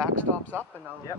backstops up and I'll... Yep.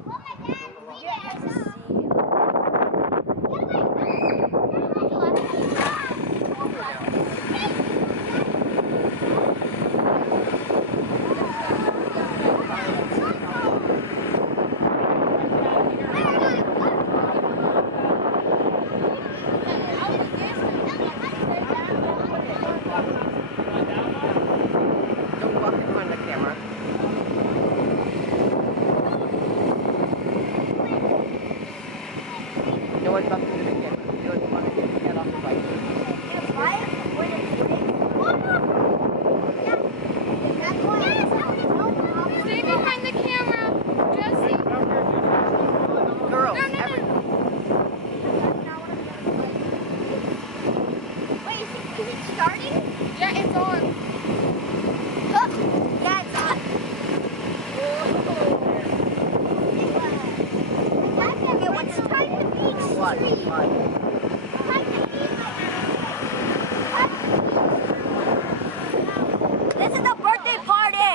This is the birthday party!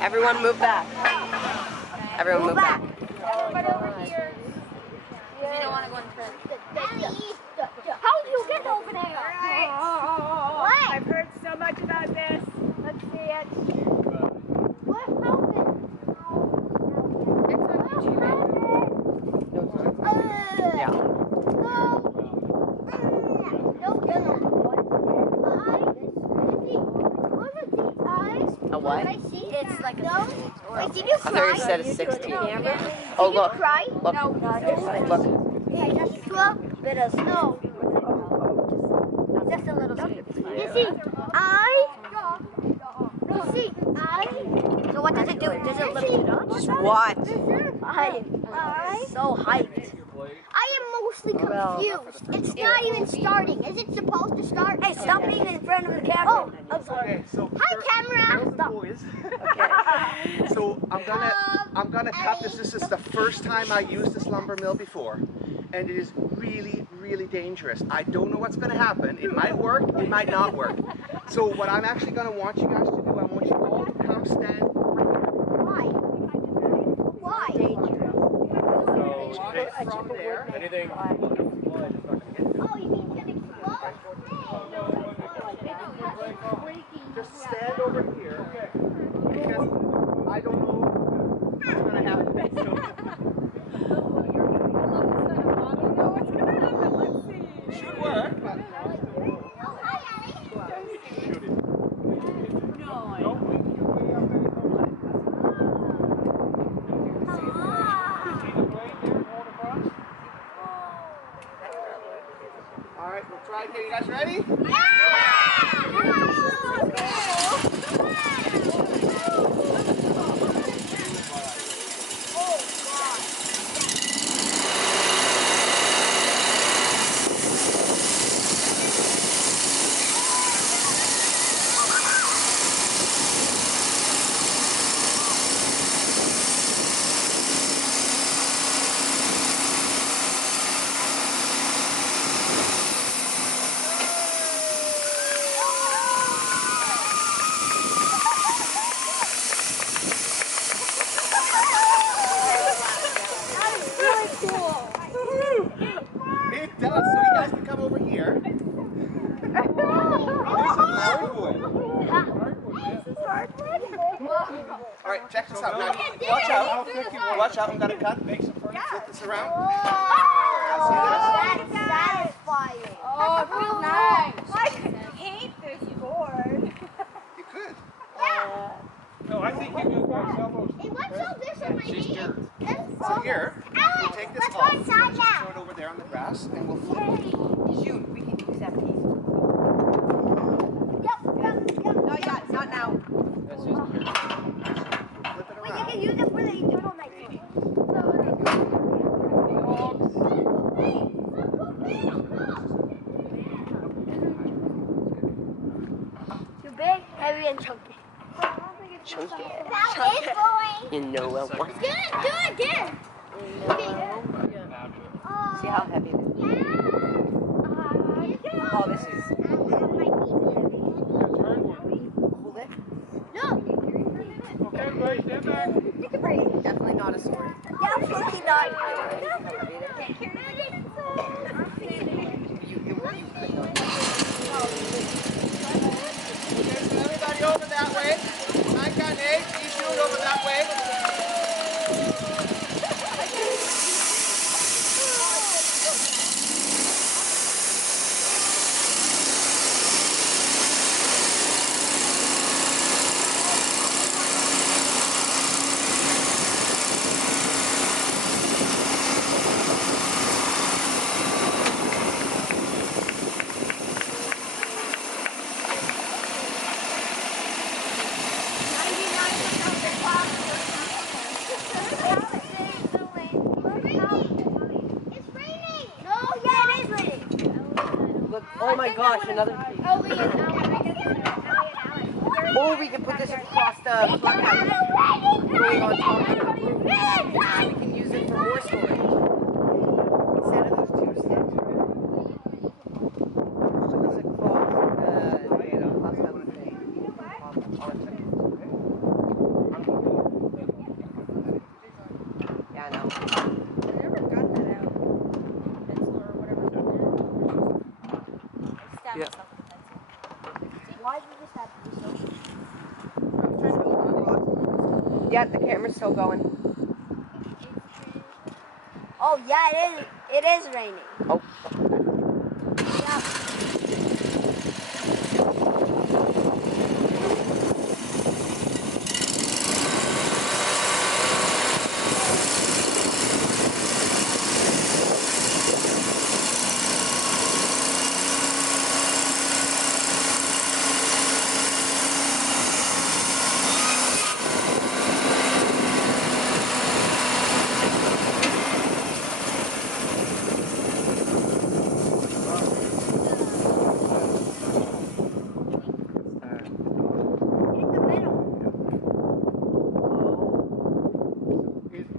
Everyone move back. Everyone move back. Everybody over here. You don't want to go in front. How did you get over there? Right. What? I've heard so much about this. Let's see it. What happened? It's on YouTube. Yeah. A what? It's like a Wait, did you I thought you said a 16. Oh, look. cry? Look. No. Look. Yeah, just a bit of snow. Just a little snow. You see, So what does it do? Does it lift it up? Just what? I'm so hyped. I am mostly confused. It's not even starting. Is it supposed to start? Hey, stop being in front of the camera. Oh, I'm sorry. Okay, so Hi, camera. boys. So I'm gonna cut this. This is the first time I used this lumber mill before, and it is really, really dangerous. I don't know what's gonna happen. It might work, it might not work. So what I'm actually gonna want you guys to do, I want you all to come stand. Why? Why? From there. Anything? Oh, you mean it's gonna explode? Just stand over here, because I don't know what's gonna happen. Should work, but all right, we'll try again. You guys ready? It does, so you guys can come over here. This is hardwood. Alright, check this out. Now, watch out. Watch out, I'm gonna cut. Flip this around. See this? That's satisfying. Oh, it feels nice. I could paint this board. You could. No, I think you can almost. Hey, what's all this on my hand? So here, we'll take this let's go off. inside Just now. throw it over there on the grass, and we'll flip it. Shoot, we can use that piece. Yep. No, yeah, not now. Flip it Wait, you around. can use it for the eternal night. Too big, heavy, and chunky. Chunky. That is going. You know what? Do it again. See how heavy it is? Oh, this is. Hold it. No. Okay, everybody, stand back. Take a break. That's Look, oh my gosh, another piece. Or we can put this across the clubhouse, going on top of the roof. We can use it for more storage. Instead of those two sticks. Put this across the clubhouse thing. Yeah, I know. Yeah. Why did this have to be so? Yeah, the camera's still going. Oh yeah, it is raining. Oh. Yeah.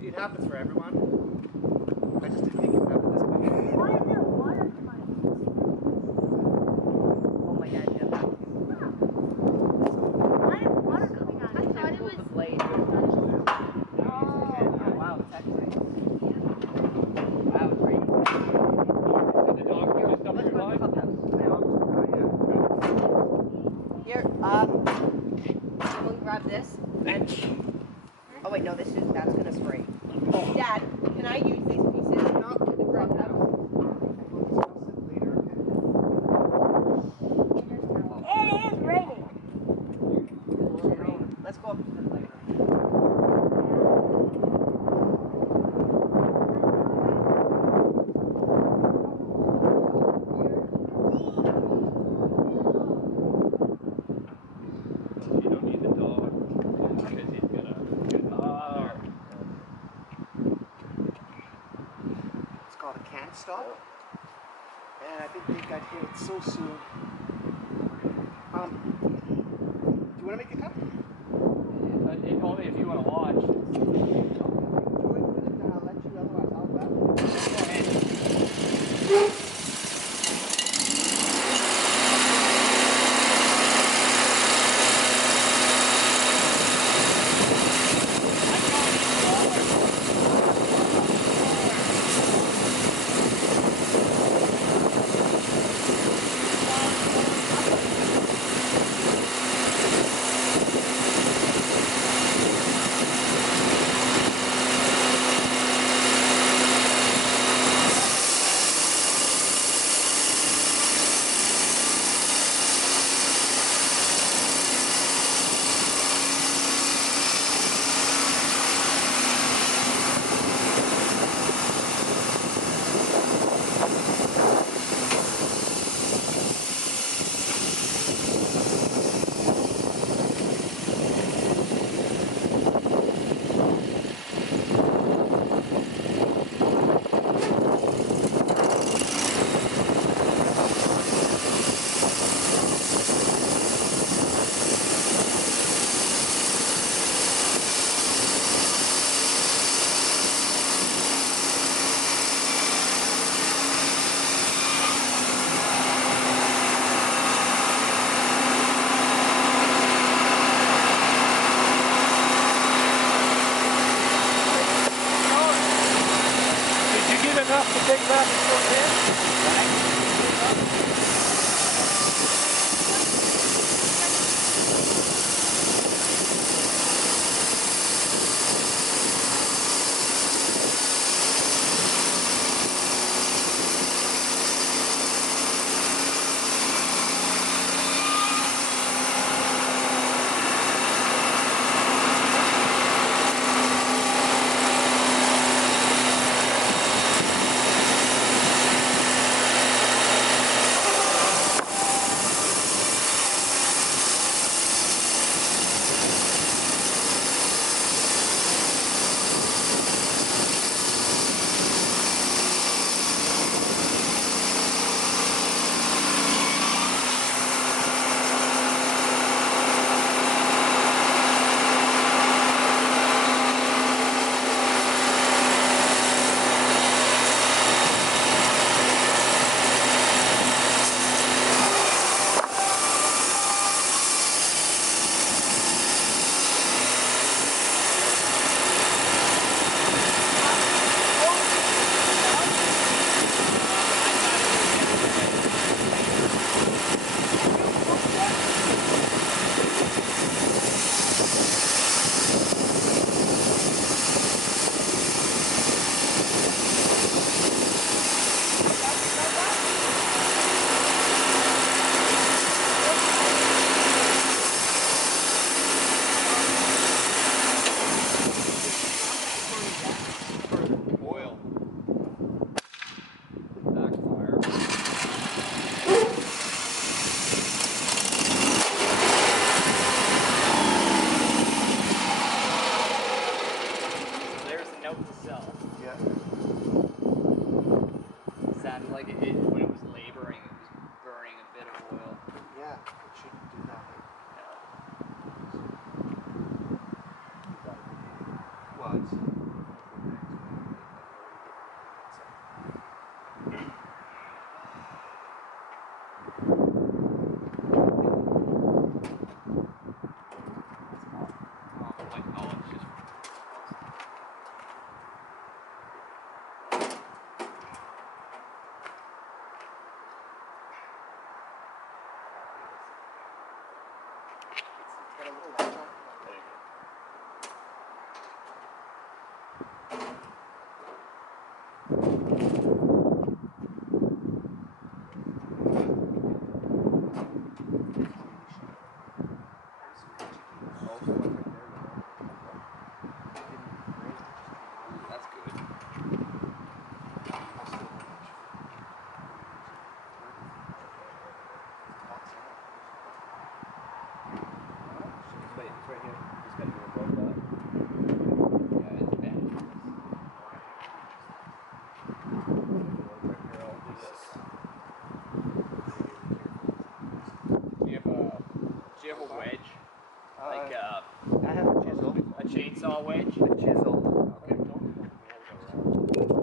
It happens for everyone. I just didn't think it would happen this way. Why is there water coming? Oh my god, yeah. Why is water coming out? I thought it was the blade. Oh, wow, it's actually. Wow, it's raining. Did the dog just up Let's your go to the line? clubhouse. Here, someone grab this. And, oh wait, no, that's gonna spray. Dad, can I use these pieces? Not to the clubhouse. It is raining. Let's go up to the playground. You don't need the dog because he's gonna get hard. It's called a can't stop. And I think they got hit so soon. Do you want to make a cup? Only if you want to watch. Joey, put it and I'll let you, otherwise I'll grab it. enough to take back and put in? like when it was laboring, it was burning a bit of oil. Yeah, it shouldn't do that. Well, it's... Like, oh, it's just... It's got a little latch on it. There you go. That's good. Wait, it's right here. Just got to go above that. Yeah, it's bad. Right here, I'll do this. Do you have a wedge? Like I have a chisel. a chainsaw wedge? A chisel.